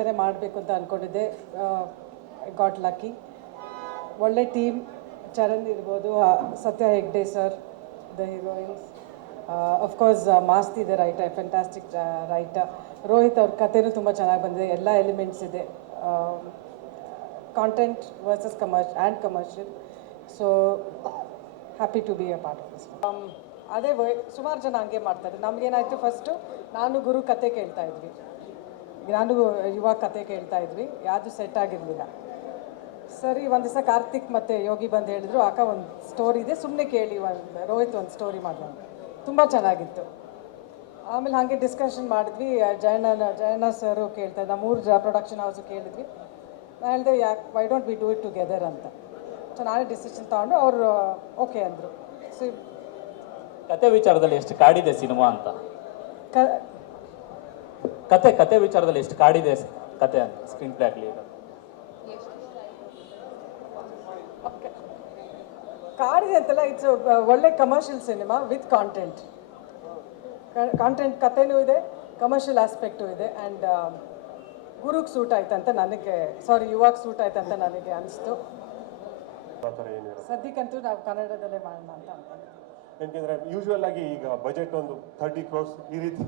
ಜೊತೆ ಮಾಡಬೇಕು ಅಂತ ಅಂದ್ಕೊಂಡಿದ್ದೆ. I got lucky. ಒಳ್ಳೆ ಟೀಮ್, ಚರಣ್ ಇರ್ಬೋದು, Satya Hegde sir, the heroines, of course Masti the writer, fantastic writer. Rohit ಅವ್ರ ಕಥೆನೂ ತುಂಬ ಚೆನ್ನಾಗಿ ಬಂದಿದೆ, ಎಲ್ಲ ಎಲಿಮೆಂಟ್ಸ್ ಇದೆ, content versus commercial. So happy to be a part of this. ಅದೇ ಸುಮಾರು ಜನ ಹಂಗೆ ಮಾಡ್ತಾರೆ. ನಮಗೇನಾಯಿತು, ಫಸ್ಟು ನಾನು ಗುರು ಕತೆ ಕೇಳ್ತಾ ಇದ್ವಿ, ನಾನು ಯುವ ಕತೆ ಕೇಳ್ತಾ ಇದ್ವಿ, ಯಾವುದು ಸೆಟ್ ಆಗಿರಲಿಲ್ಲ. ಸರಿ, ಒಂದು ದಿವಸ ಕಾರ್ತಿಕ್ ಮತ್ತು ಯೋಗಿ ಬಂದು ಹೇಳಿದ್ರು, ಅಕ್ಕ ಒಂದು ಸ್ಟೋರಿ ಇದೆ, ಸುಮ್ಮನೆ ಕೇಳಿ, ರೋಹಿತ್ ಒಂದು ಸ್ಟೋರಿ ಮಾಡೋಣ. ತುಂಬ ಚೆನ್ನಾಗಿತ್ತು. ಆಮೇಲೆ ಹಾಗೆ ಡಿಸ್ಕಷನ್ ಮಾಡಿದ್ವಿ. ಜಯಣ್ಣ ಸರು ಕೇಳ್ತಾ ಇದ್ದ, 3 ಪ್ರೊಡಕ್ಷನ್ ಹೌಸು ಕೇಳಿದ್ವಿ. ನಾನು ಹೇಳಿದೆ, ಯಾಕೆ why don't we do it together ಅಂತ. ಸೊ ನಾನೇ ಡಿಸಿಷನ್ ತೊಗೊಂಡು ಅವರು ಓಕೆ ಅಂದರು. ಸೊ ಕತೆ ವಿಚಾರದಲ್ಲಿ ಎಷ್ಟು ಕಾಡಿದೆ ಸಿನಿಮಾ ಅಂತ, ಕತೆ ವಿಚಾರದಲ್ಲಿ ಎಷ್ಟು ಕಾಡಿದೆ ಕತೆ ಅಂತ, ಸ್ಕ್ರೀನ್ ಪ್ಲೇ ಆಗಲಿ ಕಾಡಿದೆ ಅಂತಲ್ಲ, ಇಟ್ಸ್ ಒಳ್ಳೆ ಕಮರ್ಷಿಯಲ್ ಸಿನಿಮಾ ವಿತ್ ಕಾಂಟೆಂಟ್. ಕಥೆನೂ ಇದೆ, ಕಮರ್ಷಿಯಲ್ ಆಸ್ಪೆಕ್ಟು ಇದೆ. ಆ್ಯಂಡ್ ಗುರುಗೆ ಸೂಟ್ ಆಯ್ತಂತ ನನಗೆ, ಯುವಾಗ ಸೂಟ್ ಆಯ್ತಂತ ನನಗೆ ಅನಿಸ್ತು. ಸದ್ಯಕ್ಕಂತೂ ನಾವು ಕನ್ನಡದಲ್ಲೇ ಮಾಡೋಣ ಅಂತ ಅನ್ಕೊಂಡಿದ್ವಿ. ಯಾಕೆಂದರೆ ಯೂಶ್ವಲ್ ಆಗಿ ಈಗ ಬಜೆಟ್ ಒಂದು 30 crores ಈ ರೀತಿ